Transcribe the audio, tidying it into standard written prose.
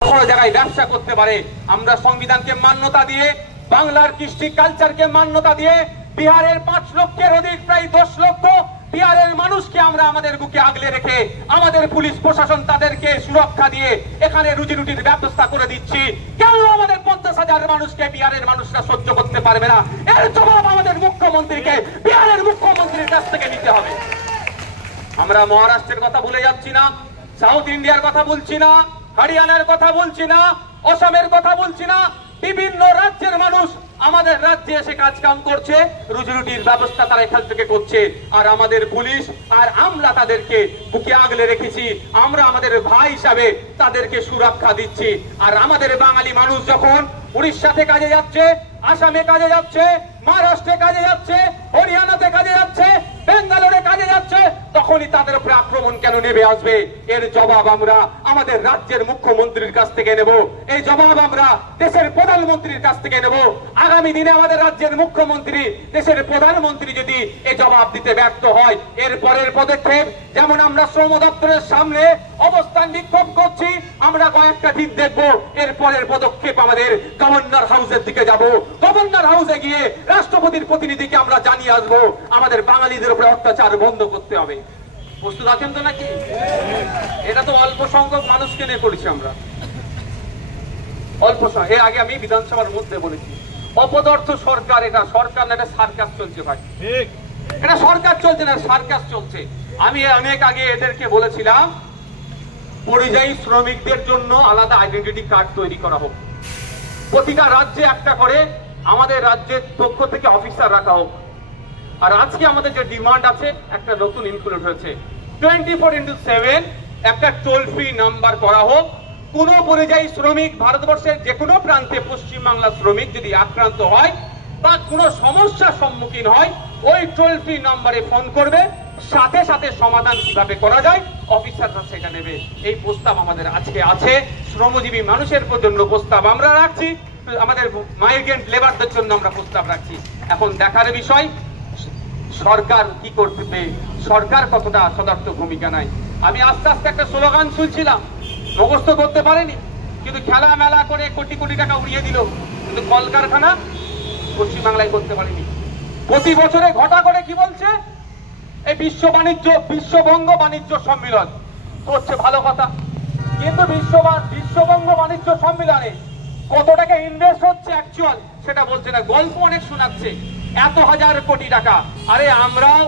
বড় জায়গায় ব্যবসা করতে পারে। আমরা সংবিধানকে মান্যতা দিয়ে, বাংলার কৃষ্টি কালচারকে মান্যতা দিয়ে, বিহারের 5 লক্ষের অধিক প্রায় 10 লক্ষ বিহারের মানুষকে আমরা আমাদের বুকে আগলে রেখে আমাদের পুলিশ প্রশাসন তাদেরকে সুরক্ষা দিয়ে এখানে রুজি রুটির ব্যবস্থা করে দিচ্ছি। কেন আমাদের 50,000 মানুষকে বিহারের মানুষরা সহ্য করতে পারবে না? এর জবাব আমাদের মুখ্যমন্ত্রীকে, বিহারের মুখ্যমন্ত্রীর কাছ থেকে নিতে হবে। আমরা মহারাষ্ট্রের কথা ভুলে যাচ্ছি না, সাউথ ইন্ডিয়ার কথা বলছি না, হরিয়ানার কথা বলছি না, অসমের কথা বলছি না। বিভিন্ন রাজ্যের মানুষ আমাদের রাজ্যে এসে কাজ কাম করছে, রুজি রুটির ব্যবস্থা তারা এখান থেকে করছে। আর আমাদের পুলিশ আর আমরা তাদেরকে বুকে আগলে রেখেছি, আমরা আমাদের ভাই হিসাবে তাদেরকে সুরক্ষা দিচ্ছি। আর আমাদের বাঙালি মানুষ যখন উড়িষ্যাতে কাজে যাচ্ছে, আসামে কাজে যাচ্ছে, মহারাষ্ট্রে কাজে যাচ্ছে, হরিয়ানাতে কাজে যাচ্ছে, বেঙ্গালোরে কাজে যাচ্ছে, তখনই তাদের উপরে আক্রমণ কেন নেমে আসবে? এর জবাব আমরা আমাদের রাজ্যের মুখ্যমন্ত্রীর কাছ থেকে নেব, এই জবাব আমরা দেশের প্রধানমন্ত্রীর কাছ থেকে নেব। আগামী দিনে আমাদের রাজ্যের মুখ্যমন্ত্রী, দেশের প্রধানমন্ত্রী যদি এই জবাব দিতে ব্যর্থ হয়, এর পরের পদক্ষেপ যেমন আমরা শ্রম দপ্তরের সামনে অবস্থান বিক্ষোভ করছি, আমরা কয়েকটা দিন দেখবো, এর পরের পদক্ষেপ আমাদের গভর্নর হাউসের দিকে যাব। গভর্নর হাউসে গিয়ে রাষ্ট্রপতির প্রতিনিধিকে আমরা জানিয়ে আসবো আমাদের বাঙালিদের উপরে অত্যাচার বন্ধ করতে হবে। প্রস্তুত আছেন তো নাকি? এটা তো অল্প সংখ্যক মানুষকে নিয়ে করেছি আমরা, অল্প সংখ্যক। এর আগে আমি বিধানসভার মধ্যে বলেছি, অপদার্থ সরকার, এটা সরকার না, এটা সার্কাস চলছে ভাই। এটা সরকার চলছে না, সার্কাস চলছে। আমি অনেক আগে এদেরকে বলেছিলাম পরিযায়ী শ্রমিকদের জন্য আলাদা আইডেন্টিটি কার্ড তৈরি করা হোক, প্রতিটা রাজ্যে একটা করে আমাদের রাজ্যের পক্ষ থেকে অফিসার রাখা হোক। আর আজকে আমাদের যে ডিমান্ড আছে, একটা নতুন ইনক্লুড হয়েছে, 24x7 একটা টোল ফ্রি নাম্বার করা হোক। কোন পরিযায়ী শ্রমিক ভারতবর্ষের যে কোনো প্রান্তে, পশ্চিমবাংলার শ্রমিক যদি আক্রান্ত হয় বা কোনো সমস্যার সম্মুখীন হয়, ওই টোল ফ্রি নাম্বারে ফোন করবে, সাথে সাথে সমাধান কিভাবে করা যায় অফিসাররা সেটা নেবে। এই প্রস্তাব আমাদের আজকে আছে। শ্রমজীবী মানুষের জন্য প্রস্তাব আমরা রাখছি, আমাদের মাইগ্রেন্ট লেবারদের জন্য আমরা প্রস্তাব রাখছি। এখন দেখার বিষয় সরকার কি করবে, সরকার কতটা সদর্থক ভূমিকা নাই। আমি আস্তে আস্তে একটা স্লোগান শুনছিলাম, মুখস্থ করতে পারেনি, কিন্তু খেলা মেলা করে কোটি কোটি টাকা উড়িয়ে দিল, কিন্তু কলকারখানা পশ্চিমবাংলায় করতে পারেনি। প্রতি বছরে ঘটা করে কি বলছে, এই বিশ্ববঙ্গ বাণিজ্য সম্মেলন করছে, ভালো কথা, কিন্তু বিশ্ববঙ্গ বাণিজ্য সম্মেলনে কত টাকা ইনভেস্ট হচ্ছে অ্যাকচুয়াল সেটা বলছে না, গল্প অনেক শোনাচ্ছে, এত হাজার কোটি টাকা। আরে আমরাও